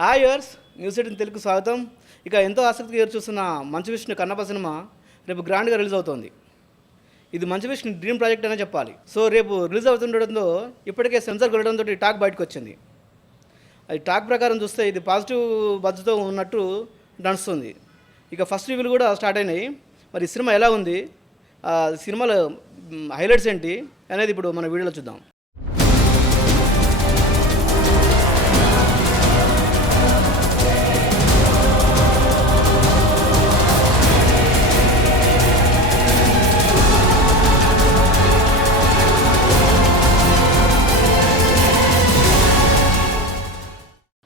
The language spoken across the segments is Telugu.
హాయ్ యూర్స్ న్యూస్ 18 తెలుగు స్వాగతం. ఇక ఎంతో ఆసక్తిగా ఎదురు చూస్తున్న మంచు విష్ణు కన్నప్ప సినిమా రేపు గ్రాండ్గా రిలీజ్ అవుతోంది. ఇది మంచు విష్ణు డ్రీమ్ ప్రాజెక్ట్ అనే చెప్పాలి. సో రేపు రిలీజ్ అవుతుండడంతో ఇప్పటికే సెన్సార్ కొట్టడంతో టాక్ బయటకు వచ్చింది. అది టాక్ ప్రకారం చూస్తే ఇది పాజిటివ్ బజ్తో ఉన్నట్టు నడుస్తుంది. ఇక ఫస్ట్ రివ్యూలు కూడా స్టార్ట్ అయినాయి. మరి ఈ సినిమా ఎలా ఉంది, సినిమాలో హైలైట్స్ ఏంటి అనేది ఇప్పుడు మన వీడియోలో చూద్దాం.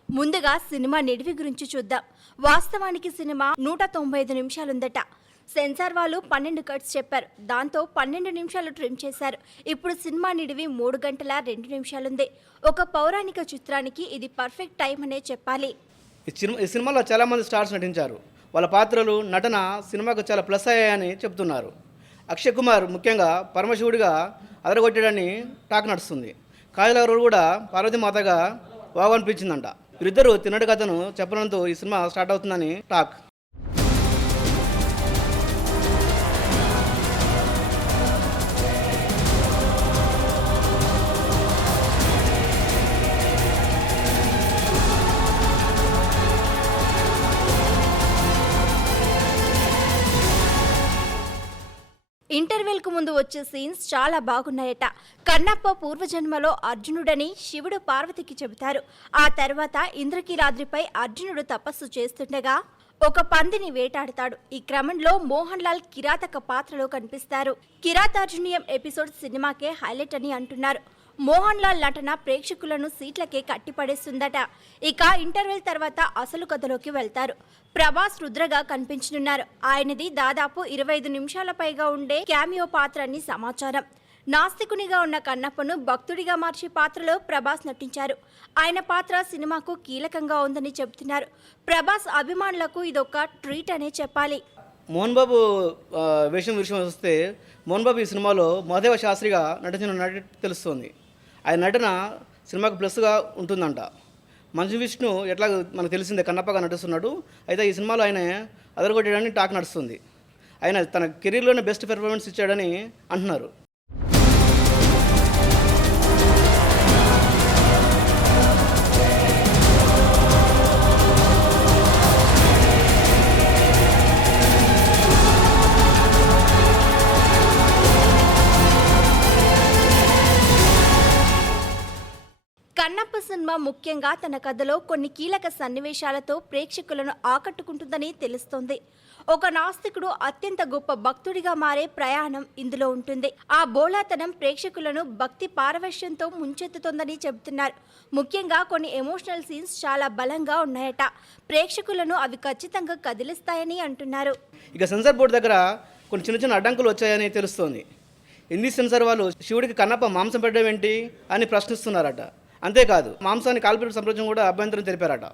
ముందుగా సినిమా నిడివి గురించి చూద్దాం. వాస్తవానికి సినిమా 195 నిమిషాలుందట. సెన్సార్ వాళ్ళు 12 కట్స్ చెప్పారు. దాంతో 12 నిమిషాలు ట్రిమ్ చేశారు. ఇప్పుడు సినిమా నిడివి 3 గంటల 2 నిమిషాలుంది. ఒక పౌరాణిక చిత్రానికి ఇది పర్ఫెక్ట్ టైం అనే చెప్పాలి. ఈ సినిమాలో చాలామంది స్టార్స్ నటించారు. వాళ్ళ పాత్రలు, నటన సినిమాకు చాలా ప్లస్ అయ్యాయని చెప్తున్నారు. అక్షయ్ కుమార్ ముఖ్యంగా పరమశివుడిగా అదరగొట్టాడని టాక్ నడుస్తుంది. కాజల్ కూడా పార్వతీమాతగా బాగా అనిపించిందంట. వీరిద్దరూ తిన్నటి కథను చెప్పడంతో ఈ సినిమా స్టార్ట్ అవుతుందని టాక్. ఇంటర్వెల్కు ముందు వచ్చే సీన్స్ చాలా బాగున్నాయట. కన్నప్ప పూర్వజన్మలో అర్జునుడని శివుడు పార్వతికి చెబుతారు. ఆ తర్వాత ఇంద్రకీలాద్రిపై అర్జునుడు తపస్సు చేస్తుండగా ఒక పందిని వేటాడతాడు. ఈ క్రమంలో మోహన్ లాల్ కిరాతక పాత్రలో కనిపిస్తారు. కిరాతార్జునీయం ఎపిసోడ్ సినిమాకే హైలైట్ అని అంటున్నారు. మోహన్ లాల్ నటన ప్రేక్షకులను సీట్లకే కట్టిపడేస్తుందట. ఇక ఇంటర్వెల్ తర్వాత అసలు కథలోకి వెళ్తారు. ప్రభాస్ రుద్రగా కనిపించనున్నారు. ఆయనది దాదాపు 25 నిమిషాల పైగా ఉండే క్యామియో పాత్ర అని సమాచారం. నాస్తికునిగా ఉన్న కన్నప్పను భక్తుడిగా మార్చే పాత్రలో ప్రభాస్ నటించారు. ఆయన పాత్ర సినిమాకు కీలకంగా ఉందని చెబుతున్నారు. ప్రభాస్ అభిమానులకు ఇదొక ట్రీట్ అనే చెప్పాలి. మోహన్ బాబు విషయం వస్తే మోహన్ బాబు ఈ సినిమాలో మహదేవ శాస్త్రిగా నటించిన తెలుస్తోంది. ఆయన నటన సినిమాకు ప్లస్గా ఉంటుందంట. మంచు విష్ణు ఎట్లా మనకు తెలిసిందే కన్నప్పగా నటిస్తున్నాడు. అయితే ఈ సినిమాలో ఆయన అదరగొట్టాడని టాక్ నడుస్తుంది. ఆయన తన కెరీర్లోనే బెస్ట్ పెర్ఫార్మెన్స్ ఇచ్చాడని అంటున్నారు. కన్నప్ప సినిమా ముఖ్యంగా తన కథలో కొన్ని కీలక సన్నివేశాలతో ప్రేక్షకులను ఆకట్టుకుంటుందని తెలుస్తోంది. ఒక నాస్తికుడు అత్యంత గొప్ప భక్తుడిగా మారే ప్రయాణం ఇందులో ఉంటుంది. ఆ బోళాతనం ప్రేక్షకులను భక్తి పారవశ్యంతో ముంచెత్తుతోందని చెబుతున్నారు. ముఖ్యంగా కొన్ని ఎమోషనల్ సీన్స్ చాలా బలంగా ఉన్నాయట. ప్రేక్షకులను అవి ఖచ్చితంగా కదిలిస్తాయని అంటున్నారు. ఇక సెన్సార్ బోర్డు దగ్గర కొన్ని చిన్న చిన్న అడ్డంకులు వచ్చాయని తెలుస్తోంది. హిందీ సెన్సార్ వాళ్ళు శివుడికి కన్నప్ప మాంసం పెట్టడం ఏంటి అని ప్రశ్నిస్తున్నారట. అంతేకాదు మాంసాన్ని కాల్పిన సంప్రదించడం కూడా అభ్యంతరం తెలిపారట.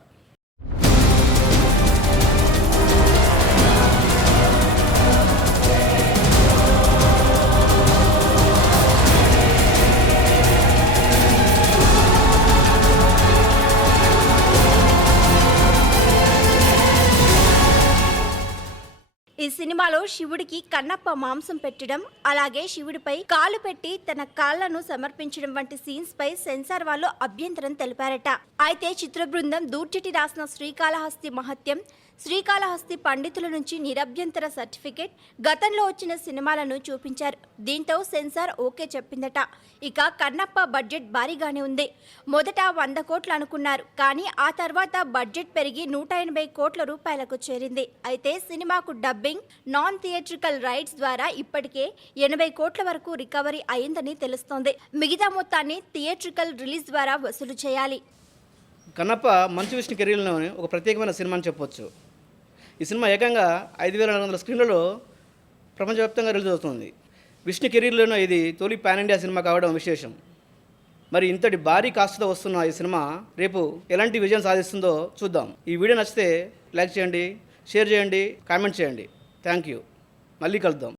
ఈ సినిమాలో శివుడికి కన్నప్ప మాంసం పెట్టడం, అలాగే శివుడిపై కాలు పెట్టి తన కాళ్లను సమర్పించడం వంటి సీన్స్ పై సెన్సార్ వాళ్ళు అభ్యంతరం తెలిపారట. అయితే చిత్ర బృందం దూర్చిటి రాసిన శ్రీకాళహస్తి మహత్యం, శ్రీకాళహస్తి పండితుల నుంచి నిరభ్యంతర సర్టిఫికేట్, గతంలో వచ్చిన సినిమాలను చూపించారు. దీంతో సెన్సార్ ఓకే చెప్పిందట. ఇక కన్నప్ప బడ్జెట్ భారీగానే ఉంది. మొదట 100 కోట్లు అనుకున్నారు. కానీ ఆ తర్వాత బడ్జెట్ పెరిగి 180 కోట్ల రూపాయలకు చేరింది. అయితే సినిమాకు డబ్బింగ్, నాన్ థియేట్రికల్ రైట్స్ ద్వారా ఇప్పటికే 80 కోట్ల వరకు రికవరీ అయిందని తెలుస్తోంది. మిగతా మొత్తాన్ని థియేట్రికల్ రిలీజ్ ద్వారా వసూలు చేయాలి. కన్నప్ప మంచు విష్ణు కెరీర్లోనే ఒక ప్రత్యేకమైన సినిమా అని చెప్పొచ్చు. ఈ సినిమా ఏకంగా 5400 స్క్రీన్లలో ప్రపంచవ్యాప్తంగా రిలీజ్ అవుతుంది. విష్ణు కెరీర్లోనే ఇది తొలి పాన్ ఇండియా సినిమా కావడం విశేషం. మరి ఇంతటి భారీ కాస్ట్తో వస్తున్న ఈ సినిమా రేపు ఎలాంటి విజయం సాధిస్తుందో చూద్దాం. ఈ వీడియో నచ్చితే లైక్ చేయండి, షేర్ చేయండి, కామెంట్ చేయండి. Thank you. మళ్ళీ కలుద్దాం.